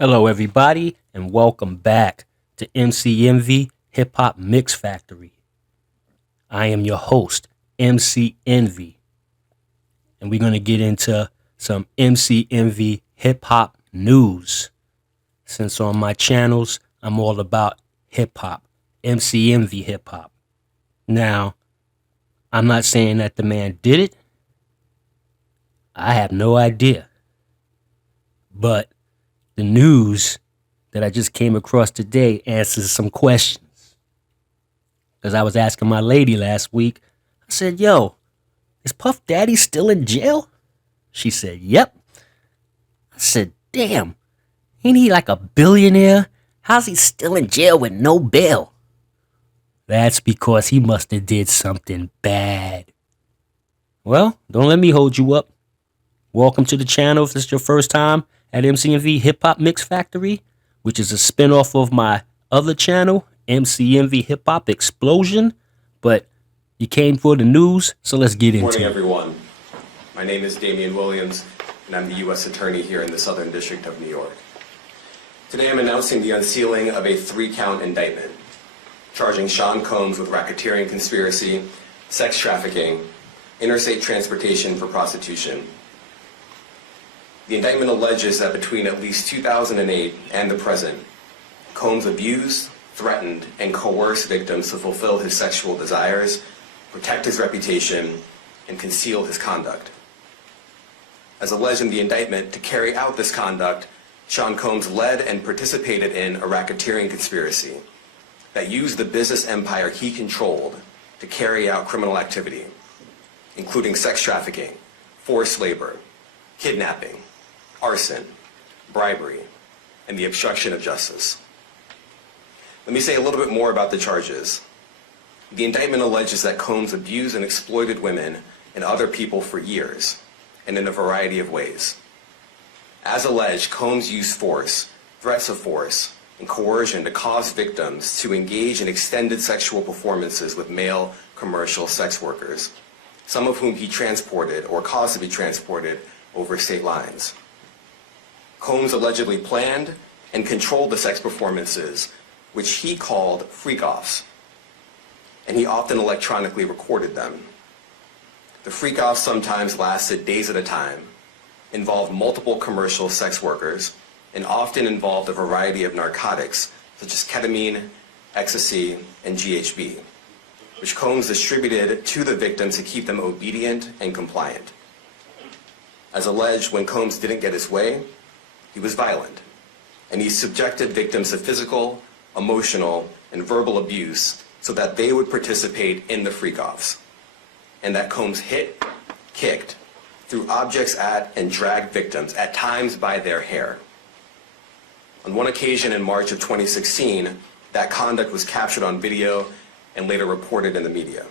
Hello, everybody, and welcome back to MCNV Hip Hop Mix Factory. I am your host, MCNV, and we're going to get into some MCNV hip hop news. Since on my channels, I'm all about hip hop, MCNV hip hop. Now, I'm not saying that the man did it, I have no idea. But the news that I just came across today answers some questions. Because I was asking my lady last week, I said, yo, is Puff Daddy still in jail? She said, yep. I said, damn, ain't he like a billionaire? How's he still in jail with no bail? That's because he must have did something bad. Well, don't let me hold you up. Welcome to the channel if this is your first time at MCNV Hip Hop Mix Factory, which is a spinoff of my other channel, MCNV Hip Hop Explosion. But you came for the news, so let's get into it. Good morning, everyone. My name is Damian Williams, and I'm the U.S. Attorney here in the Southern District of New York. Today I'm announcing the unsealing of a 3-count indictment, charging Sean Combs with racketeering conspiracy, sex trafficking, interstate transportation for prostitution. The indictment alleges that between at least 2008 and the present, Combs abused, threatened, and coerced victims to fulfill his sexual desires, protect his reputation, and conceal his conduct. As alleged in the indictment, to carry out this conduct, Sean Combs led and participated in a racketeering conspiracy that used the business empire he controlled to carry out criminal activity, including sex trafficking, forced labor, kidnapping, arson, bribery, and the obstruction of justice. Let me say a little bit more about the charges. The indictment alleges that Combs abused and exploited women and other people for years, and in a variety of ways. As alleged, Combs used force, threats of force, and coercion to cause victims to engage in extended sexual performances with male commercial sex workers, some of whom he transported or caused to be transported over state lines. Combs allegedly planned and controlled the sex performances, which he called freak-offs, and he often electronically recorded them. The freak-offs sometimes lasted days at a time, involved multiple commercial sex workers, and often involved a variety of narcotics, such as ketamine, ecstasy, and GHB, which Combs distributed to the victims to keep them obedient and compliant. As alleged, when Combs didn't get his way, he was violent, and he subjected victims to physical, emotional, and verbal abuse so that they would participate in the freak-offs, and that Combs hit, kicked, threw objects at, and dragged victims, at times by their hair. On one occasion in March of 2016, that conduct was captured on video and later reported in the media.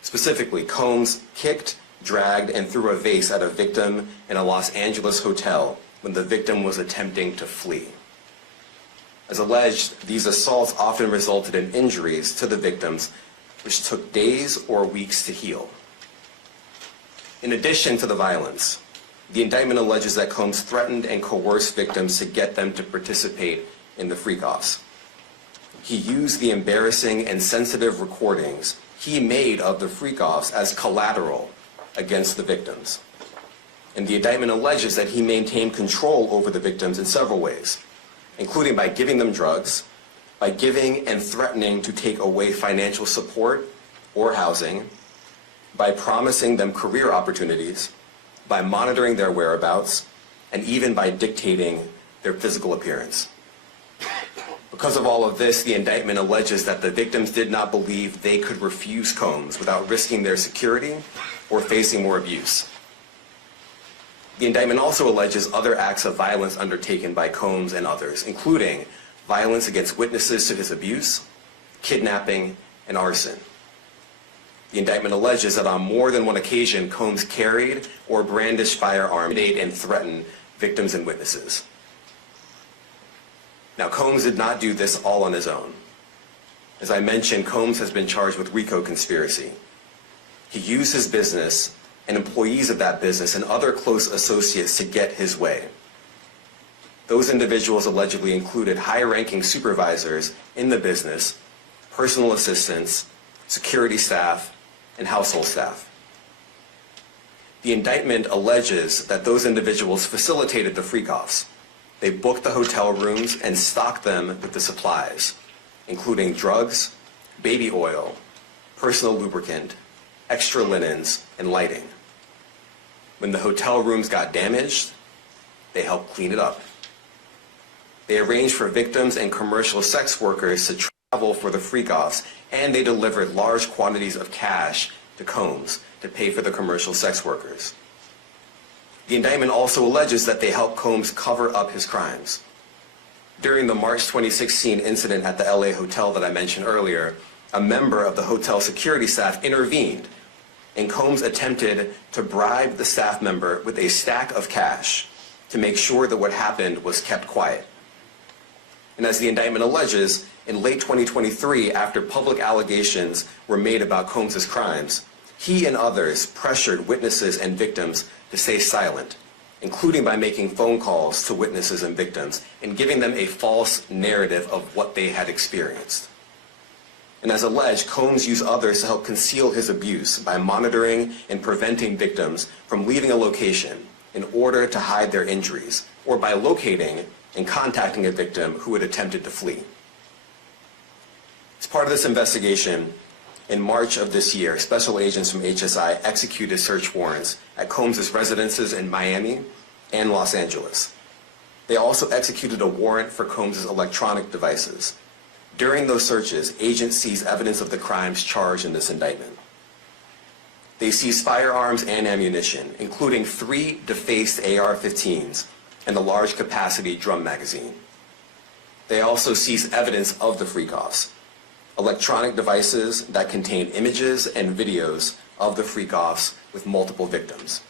Specifically, Combs kicked, dragged, and threw a vase at a victim in a Los Angeles hotel when the victim was attempting to flee. As alleged, these assaults often resulted in injuries to the victims, which took days or weeks to heal. In addition to the violence, the indictment alleges that Combs threatened and coerced victims to get them to participate in the freak-offs. He used the embarrassing and sensitive recordings he made of the freak-offs as collateral against the victims. And the indictment alleges that he maintained control over the victims in several ways, including by giving them drugs, by giving and threatening to take away financial support or housing, by promising them career opportunities, by monitoring their whereabouts, and even by dictating their physical appearance. Because of all of this, the indictment alleges that the victims did not believe they could refuse Combs without risking their security or facing more abuse. The indictment also alleges other acts of violence undertaken by Combs and others, including violence against witnesses to his abuse, kidnapping, and arson. The indictment alleges that on more than one occasion, Combs carried or brandished firearms to intimidate and threaten victims and witnesses. Now, Combs did not do this all on his own. As I mentioned, Combs has been charged with RICO conspiracy. He used his business and employees of that business and other close associates to get his way. Those individuals allegedly included high-ranking supervisors in the business, personal assistants, security staff, and household staff. The indictment alleges that those individuals facilitated the freak-offs. They booked the hotel rooms and stocked them with the supplies, including drugs, baby oil, personal lubricant, extra linens, and lighting. When the hotel rooms got damaged, they helped clean it up. They arranged for victims and commercial sex workers to travel for the freak-offs, and they delivered large quantities of cash to Combs to pay for the commercial sex workers. The indictment also alleges that they helped Combs cover up his crimes. During the March 2016 incident at the LA hotel that I mentioned earlier, a member of the hotel security staff intervened, and Combs attempted to bribe the staff member with a stack of cash to make sure that what happened was kept quiet. And as the indictment alleges, in late 2023, after public allegations were made about Combs' crimes, he and others pressured witnesses and victims to stay silent, including by making phone calls to witnesses and victims and giving them a false narrative of what they had experienced. And as alleged, Combs used others to help conceal his abuse by monitoring and preventing victims from leaving a location in order to hide their injuries, or by locating and contacting a victim who had attempted to flee. As part of this investigation, in March of this year, special agents from HSI executed search warrants at Combs' residences in Miami and Los Angeles. They also executed a warrant for Combs' electronic devices. During those searches, agents seized evidence of the crimes charged in this indictment. They seized firearms and ammunition, including 3 defaced AR-15s and a large capacity drum magazine. They also seized evidence of the freak-offs, electronic devices that contain images and videos of the freak-offs with multiple victims.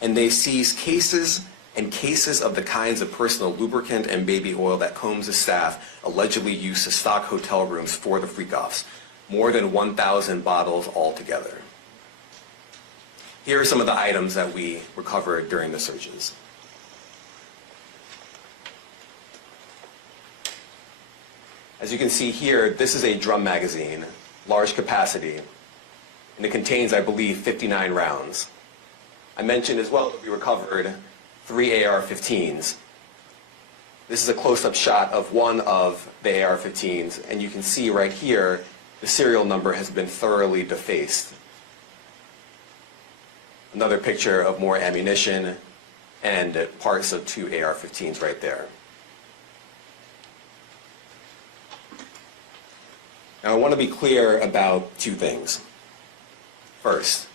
And they seized cases and cases of the kinds of personal lubricant and baby oil that Combs' staff allegedly used to stock hotel rooms for the freak-offs, more than 1,000 bottles altogether. Here are some of the items that we recovered during the searches. As you can see here, this is a drum magazine, large capacity, and it contains, I believe, 59 rounds. I mentioned as well that we recovered 3 AR-15s. This is a close-up shot of one of the AR-15s, and you can see right here, the serial number has been thoroughly defaced. Another picture of more ammunition and parts of 2 AR-15s right there. Now, I want to be clear about 2 things. First,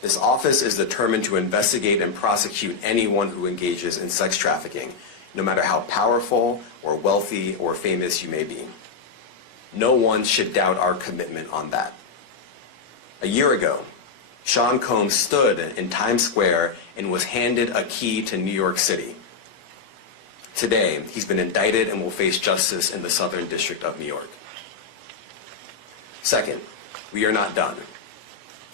this office is determined to investigate and prosecute anyone who engages in sex trafficking, no matter how powerful or wealthy or famous you may be. No one should doubt our commitment on that. A year ago, Sean Combs stood in Times Square and was handed a key to New York City. Today, he's been indicted and will face justice in the Southern District of New York. Second, we are not done.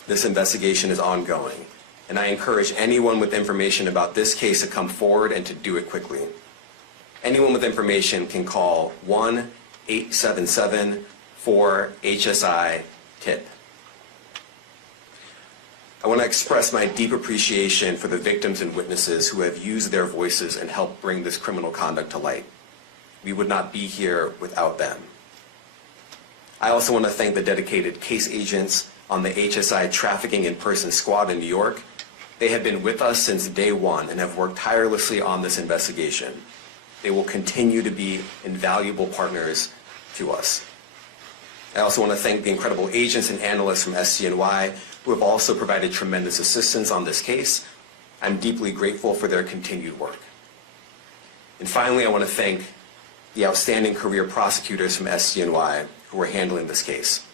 This investigation is ongoing, and I encourage anyone with information about this case to come forward and to do it quickly. Anyone with information can call 1-877-4-HSI-TIP. I want to express my deep appreciation for the victims and witnesses who have used their voices and helped bring this criminal conduct to light. We would not be here without them. I also want to thank the dedicated case agents on the HSI Trafficking in Person Squad in New York. They have been with us since day one and have worked tirelessly on this investigation. They will continue to be invaluable partners to us. I also want to thank the incredible agents and analysts from SCNY who have also provided tremendous assistance on this case. I'm deeply grateful for their continued work. And finally, I want to thank the outstanding career prosecutors from SCNY who are handling this case.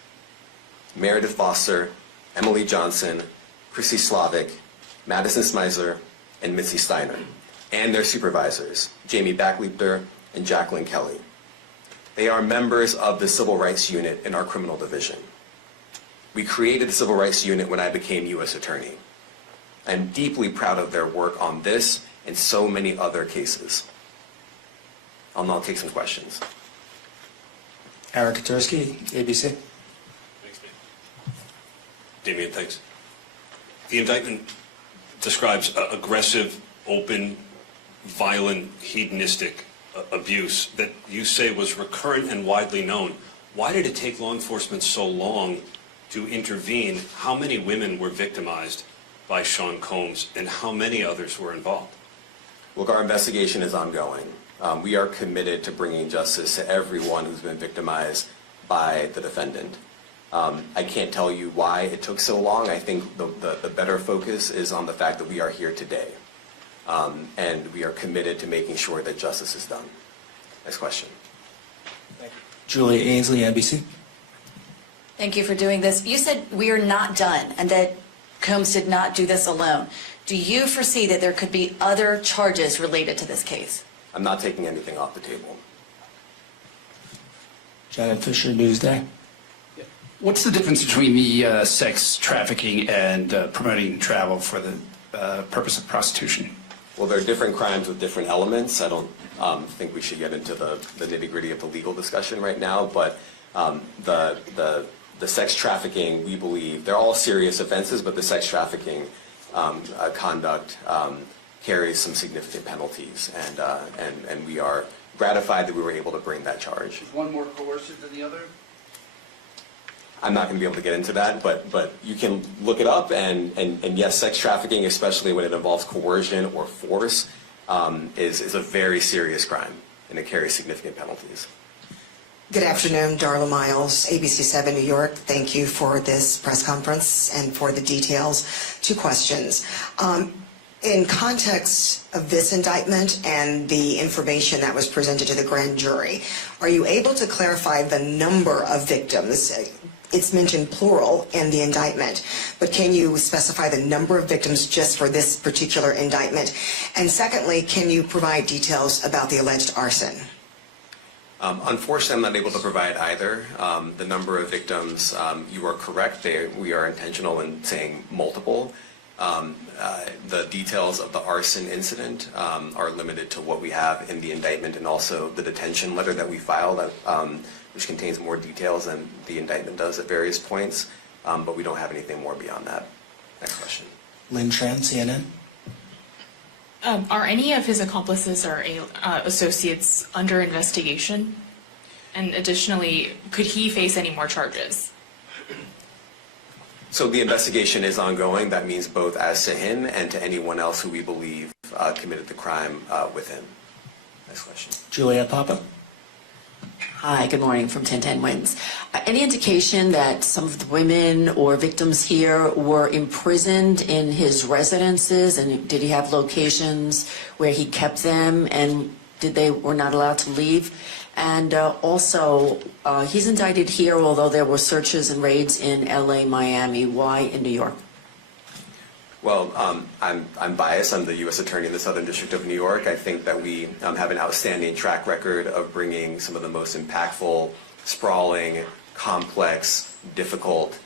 Meredith Foster, Emily Johnson, Chrissy Slavic, Madison Smeisler, and Mitzi Steiner, and their supervisors, Jamie Backleiter and Jacqueline Kelly. They are members of the Civil Rights Unit in our criminal division. We created the Civil Rights Unit when I became U.S. Attorney. I'm deeply proud of their work on this and so many other cases. I'll now take some questions. Eric Katursky, ABC. Thanks, Damien, thanks. The indictment describes aggressive, open, violent, hedonistic abuse that you say was recurrent and widely known. Why did it take law enforcement so long to intervene? How many women were victimized by Sean Combs, and how many others were involved? Look, our investigation is ongoing. We are committed to bringing justice to everyone who's been victimized by the defendant. I can't tell you why it took so long. I think the better focus is on the fact that we are here today. And we are committed to making sure that justice is done. Next question. Thank you. Julia Ainsley, NBC. Thank you for doing this. You said we are not done and that Combs did not do this alone. Do you foresee that there could be other charges related to this case? I'm not taking anything off the table. Janet Fisher, Newsday. What's the difference between the sex trafficking and promoting travel for the purpose of prostitution? Well, there are different crimes with different elements. I don't think we should get into the nitty-gritty of the legal discussion right now, but the sex trafficking, we believe, they're all serious offenses, but the sex trafficking conduct carries some significant penalties, and we are gratified that we were able to bring that charge. Is one more coercive than the other? I'm not going to be able to get into that, but you can look it up, and yes, sex trafficking, especially when it involves coercion or force, is a very serious crime, and it carries significant penalties. Good afternoon, Darla Miles, ABC 7 New York. Thank you for this press conference and for the details. Two questions. In context of this indictment and the information that was presented to the grand jury, are you able to clarify the number of victims? It's mentioned plural in the indictment, but can you specify the number of victims just for this particular indictment? And secondly, can you provide details about the alleged arson? Unfortunately, I'm not able to provide either. The number of victims, you are correct. We are intentional in saying multiple. The details of the arson incident are limited to what we have in the indictment and also the detention letter that we filed, which contains more details than the indictment does at various points, but we don't have anything more beyond that. Next question. Lynn Tran, CNN. Are any of his accomplices or associates under investigation? And additionally, could he face any more charges? So the investigation is ongoing. That means both as to him and to anyone else who we believe committed the crime with him. Next question. Juliette Papa. Hi, good morning from 1010 Wins. Any indication that some of the women or victims here were imprisoned in his residences, and did he have locations where he kept them, and were not allowed to leave? And also, he's indicted here, although there were searches and raids in LA, Miami. Why in New York? Well, I'm biased. I'm the U.S. Attorney in the Southern District of New York. I think that we have an outstanding track record of bringing some of the most impactful, sprawling, complex, difficult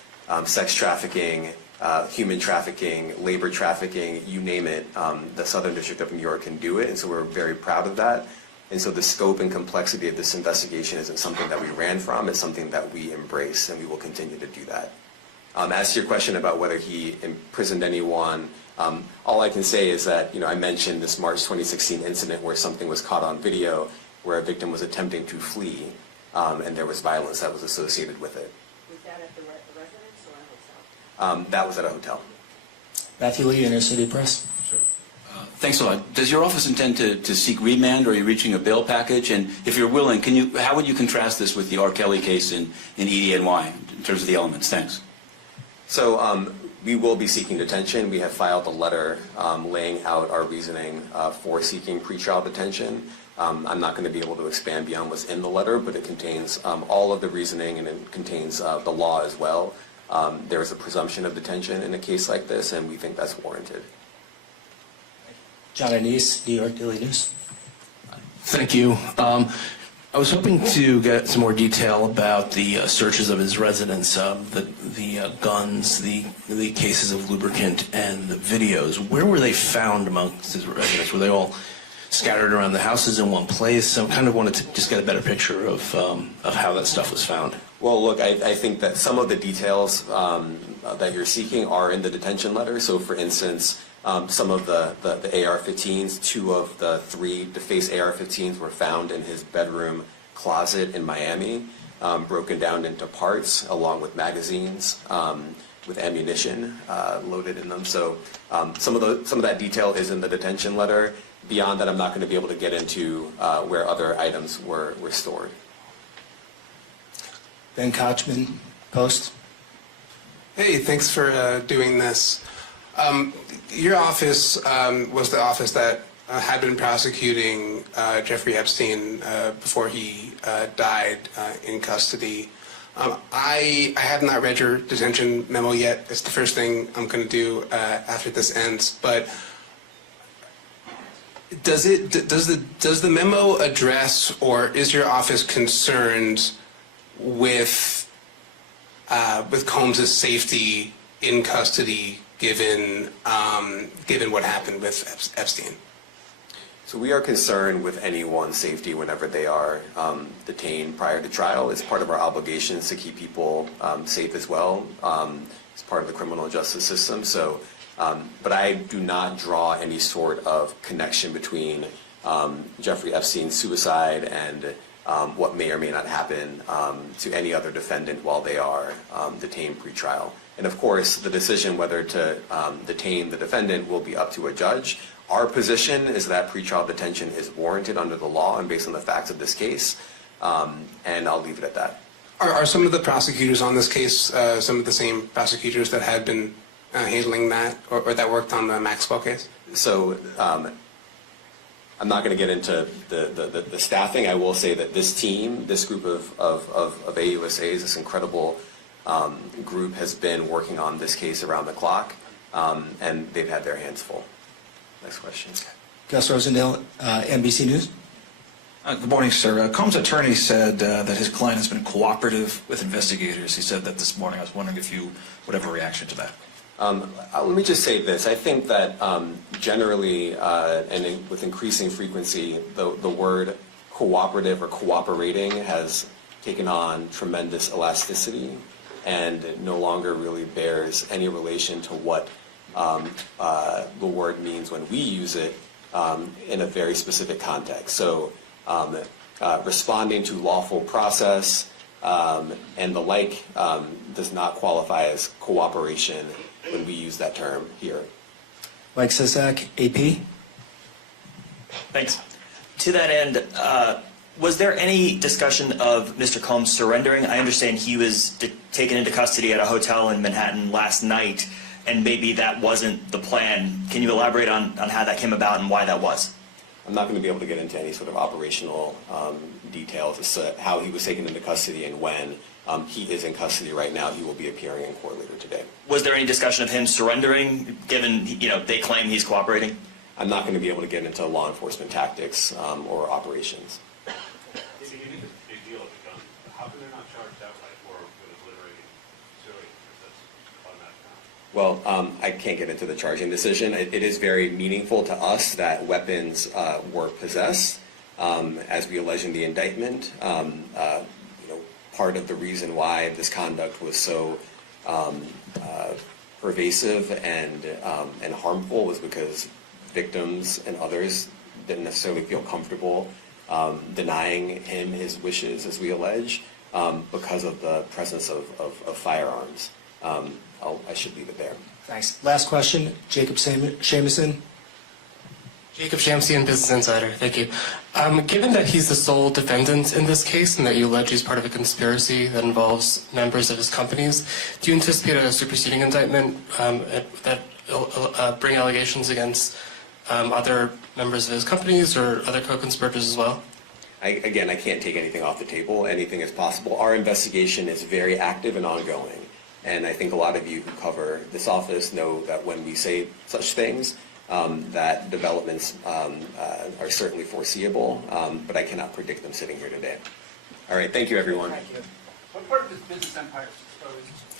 sex trafficking, human trafficking, labor trafficking, you name it. The Southern District of New York can do it, and so we're very proud of that. And so the scope and complexity of this investigation isn't something that we ran from. It's something that we embrace, and we will continue to do that. As to your question about whether he imprisoned anyone, all I can say is that, I mentioned this March 2016 incident where something was caught on video where a victim was attempting to flee, and there was violence that was associated with it. Was that at the residence or a hotel? That was at a hotel. Matthew Lee, Inner City Press. Thanks a lot. Does your office intend to seek remand, or are you reaching a bail package? And if you're willing, how would you contrast this with the R. Kelly case in EDNY in terms of the elements? Thanks. So we will be seeking detention. We have filed a letter laying out our reasoning for seeking pretrial detention. I'm not going to be able to expand beyond what's in the letter, but it contains all of the reasoning, and it contains the law as well. There is a presumption of detention in a case like this, and we think that's warranted. John Anise, New York Daily News. Thank you. I was hoping to get some more detail about the searches of his residence, the guns, the cases of lubricant, and the videos. Where were they found amongst his residence? Were they all scattered around the houses in one place. So I kind of wanted to just get a better picture of how that stuff was found. Well, look, I think that some of the details that you're seeking are in the detention letter. So, for instance, some of the AR-15s, 2 of the 3 defaced AR-15s were found in his bedroom closet in Miami, broken down into parts along with magazines with ammunition loaded in them. So some of that detail is in the detention letter. Beyond that, I'm not going to be able to get into where other items were stored. Ben Kochman, Post. Hey, thanks for doing this. Your office was the office that had been prosecuting Jeffrey Epstein before he died in custody. I have not read your detention memo yet. It's the first thing I'm going to do after this ends. But does the memo address, or is your office concerned with Combs' safety in custody, given what happened with Epstein? So we are concerned with anyone's safety whenever they are detained prior to trial. It's part of our obligations to keep people safe as well. It's part of the criminal justice system. So, but I do not draw any sort of connection between Jeffrey Epstein's suicide and what may or may not happen to any other defendant while they are detained pre-trial. And of course, the decision whether to detain the defendant will be up to a judge. Our position is that pretrial detention is warranted under the law and based on the facts of this case, and I'll leave it at that. Are some of the prosecutors on this case some of the same prosecutors that had been handling that, or that worked on the Maxwell case? So I'm not going to get into the staffing. I will say that this team, this group of AUSAs, this incredible group has been working on this case around the clock, and they've had their hands full. Next question. Gus Rosendale, NBC News. Good morning, sir. Combs' attorney said that his client has been cooperative with investigators. He said that this morning. I was wondering if you would have a reaction to that. Let me just say this. I think that generally and with increasing frequency, the word cooperative or cooperating has taken on tremendous elasticity and no longer really bears any relation to what the word means when we use it in a very specific context. So responding to lawful process and the like does not qualify as cooperation when we use that term here. Mike Sisak, AP. Thanks. To that end, was there any discussion of Mr. Combs surrendering? I understand he was taken into custody at a hotel in Manhattan last night, and maybe that wasn't the plan. Can you elaborate on how that came about and why that was? I'm not going to be able to get into any sort of operational details as to how he was taken into custody and when. He is in custody right now. He will be appearing in court later today. Was there any discussion of him surrendering, given they claim he's cooperating? I'm not going to be able to get into law enforcement tactics or operations. Well, I can't get into the charging decision. It is very meaningful to us that weapons were possessed, as we allege in the indictment. Part of the reason why this conduct was so pervasive and harmful was because victims and others didn't necessarily feel comfortable denying him his wishes, as we allege, because of the presence of firearms. I should leave it there. Thanks. Last question, Jacob Shamison. Jacob Shamsian, Business Insider. Thank you. Given that he's the sole defendant in this case and that you allege he's part of a conspiracy that involves members of his companies, do you anticipate a superseding indictment that bring allegations against other members of his companies or other co-conspirators as well? Again, I can't take anything off the table. Anything is possible. Our investigation is very active and ongoing. And I think a lot of you who cover this office know that when we say such things, that developments are certainly foreseeable, but I cannot predict them sitting here today. All right, thank you, everyone. Thank you. What part of his business empire is exposed?